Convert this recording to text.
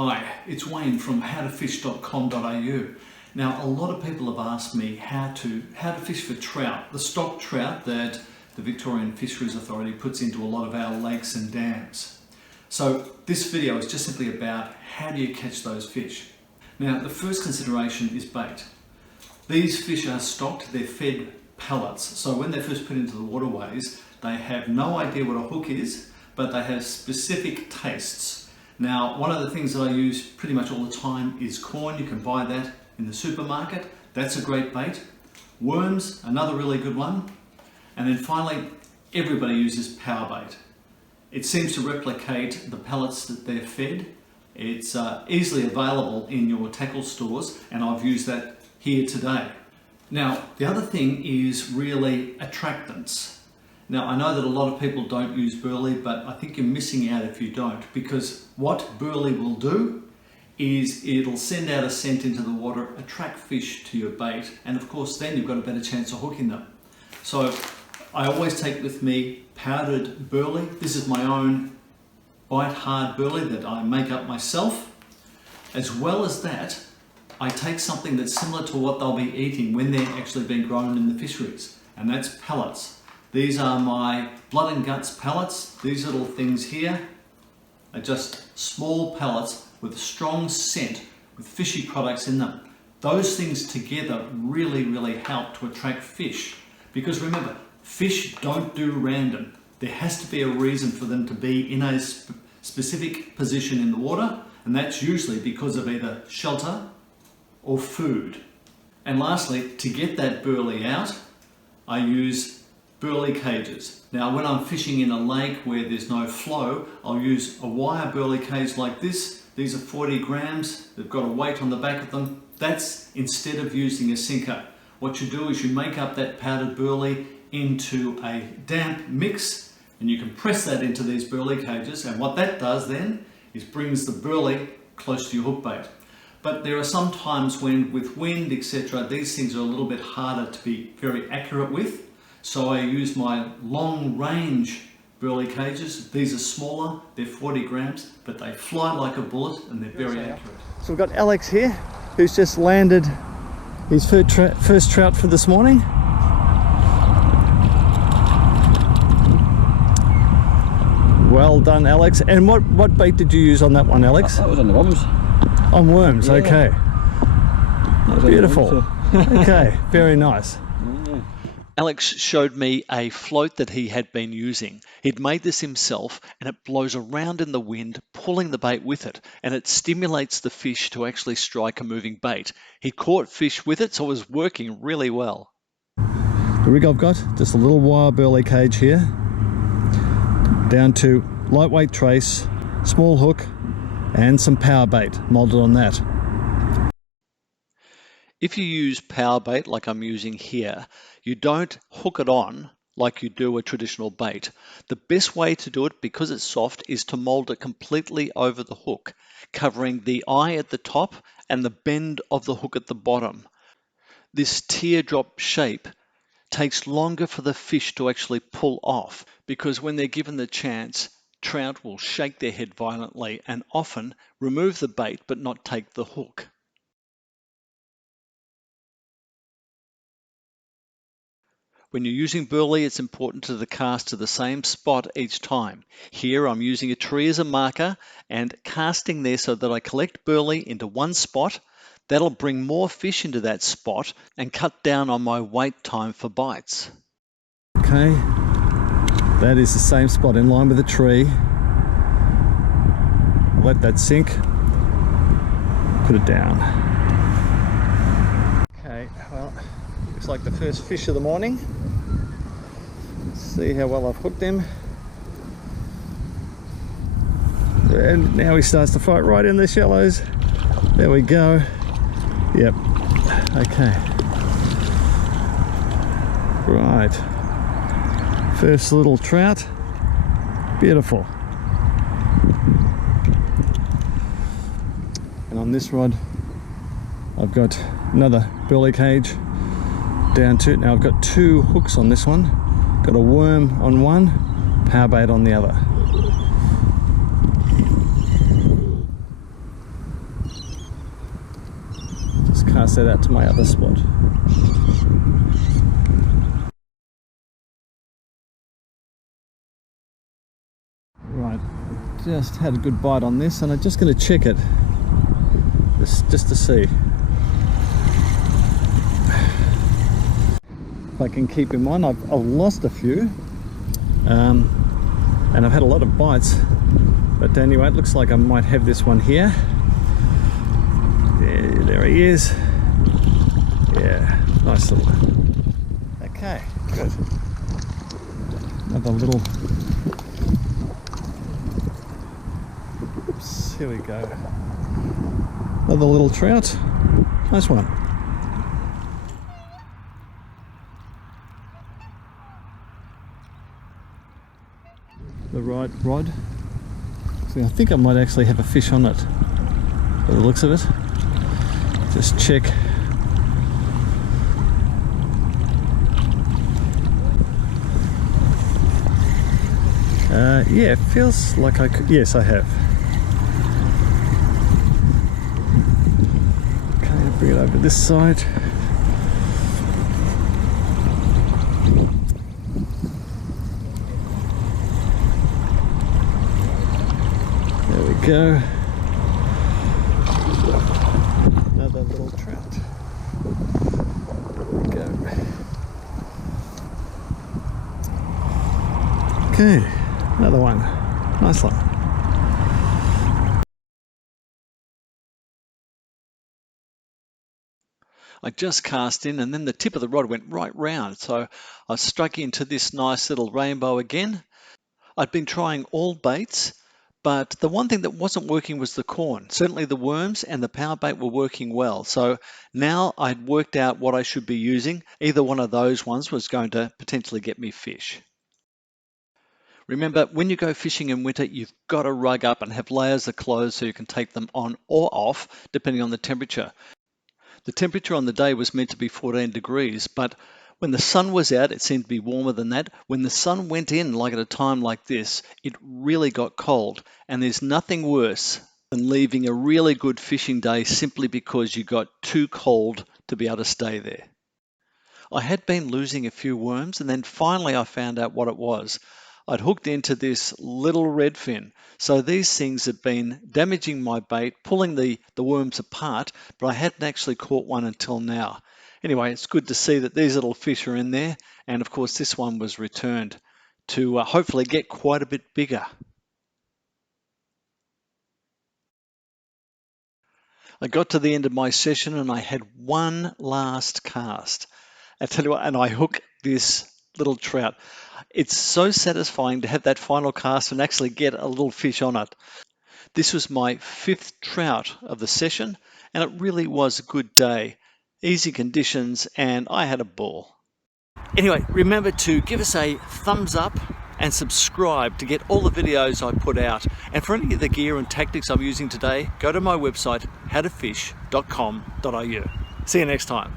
Hi, it's Wayne from howtofish.com.au. Now, a lot of people have asked me how to fish for trout, the stock trout that the Victorian Fisheries Authority puts into a lot of our lakes and dams. So this video is just simply about how do you catch those fish. Now, the first consideration is bait. These fish are stocked, they're fed pellets. So when they're first put into the waterways, they have no idea what a hook is, but they have specific tastes. Now, one of the things that I use pretty much all the time is corn. You can buy that in the supermarket. That's a great bait. Worms, another really good one. And then finally, everybody uses power bait. It seems to replicate the pellets that they're fed. It's easily available in your tackle stores, and I've used that here today. Now, the other thing is really attractants. Now, I know that a lot of people don't use Burley, but I think you're missing out if you don't, because what Burley will do is it'll send out a scent into the water, attract fish to your bait, and of course then you've got a better chance of hooking them. So I always take with me powdered Burley. This is my own bite hard Burley that I make up myself. As well as that, I take something that's similar to what they'll be eating when they're actually being grown in the fisheries, and that's pellets. These are my blood and guts pellets. These little things here are just small pellets with a strong scent with fishy products in them. Those things together really help to attract fish, because remember, fish don't do random. There has to be a reason for them to be in a specific position in the water, and that's usually because of either shelter or food. And lastly, to get that Burley out, I use Burley cages. Now, when I'm fishing in a lake where there's no flow, I'll use a wire Burley cage like this. These are 40 grams. They've got a weight on the back of them. That's instead of using a sinker. What you do is you make up that powdered Burley into a damp mix, and you can press that into these Burley cages, and what that does then is brings the Burley close to your hook bait. But there are some times when, with wind, etc., these things are a little bit harder to be very accurate with. So I use my long range Burley cages. These are smaller, they're 40 grams, but they fly like a bullet and they're very accurate. So we've got Alex here, who's just landed his first trout for this morning. Well done, Alex. And what bait did you use on that one, Alex? That was on the worms. On worms, yeah. Okay. Beautiful. Okay, very nice. Alex showed me a float that he had been using. He'd made this himself, and it blows around in the wind, pulling the bait with it, and it stimulates the fish to actually strike a moving bait. He caught fish with it, so it was working really well. The rig I've got, just a little wire Burley cage here, down to lightweight trace, small hook, and some power bait molded on that. If you use power bait like I'm using here, you don't hook it on like you do a traditional bait. The best way to do it, because it's soft, is to mold it completely over the hook, covering the eye at the top and the bend of the hook at the bottom. This teardrop shape takes longer for the fish to actually pull off, because when they're given the chance, trout will shake their head violently and often remove the bait but not take the hook. When you're using Burley, it's important to cast to the same spot each time. Here I'm using a tree as a marker and casting there so that I collect Burley into one spot. That'll bring more fish into that spot and cut down on my wait time for bites. Okay, that is the same spot in line with the tree. Let that sink. Put it down. Okay, well, looks like the first fish of the morning. Let's see how well I've hooked him. And now he starts to fight right in the shallows. There we go. Yep. Okay. Right. First little trout. Beautiful. And on this rod, I've got another Burley cage down to it. Now I've got two hooks on this one. Got a worm on one, power bait on the other. cast that out to my other spot. Right, just had a good bite on this, and I'm just going to check it just to see if I can keep in mind. I've lost a few, and I've had a lot of bites, but anyway, it looks like I might have this one here. Yeah, there he is. Yeah, nice little. Okay, good. Another little. Oops, here we go. Another little trout. Nice one. The right rod. See, I think I might actually have a fish on it by the looks of it. Just check. Yeah, it feels like I could. Yes, I have. Okay, I'll bring it over this side. There we go. Another little trout. There we go. Okay, another one. Nice one. I just cast in, and then the tip of the rod went right round, so I struck into this nice little rainbow again. I'd been trying all baits, but the one thing that wasn't working was the corn. Certainly the worms and the power bait were working well, so now I'd worked out what I should be using. Either one of those ones was going to potentially get me fish. Remember, when you go fishing in winter, you've got to rug up and have layers of clothes so you can take them on or off, depending on the temperature. The temperature on the day was meant to be 14 degrees, but when the sun was out, it seemed to be warmer than that. When the sun went in, like at a time like this, it really got cold. And there's nothing worse than leaving a really good fishing day simply because you got too cold to be able to stay there. I had been losing a few worms, and then finally I found out what it was. I'd hooked into this little redfin. So these things had been damaging my bait, pulling the worms apart, but I hadn't actually caught one until now. Anyway, it's good to see that these little fish are in there, and of course this one was returned to hopefully get quite a bit bigger. I got to the end of my session and I had one last cast. I tell you what, and I hook this little trout. It's so satisfying to have that final cast and actually get a little fish on it. This was my 5th trout of the session, and it really was a good day. Easy conditions, and I had a ball. Anyway, remember to give us a thumbs up and subscribe to get all the videos I put out. And for any of the gear and tactics I'm using today, go to my website, howtofish.com.au. See you next time.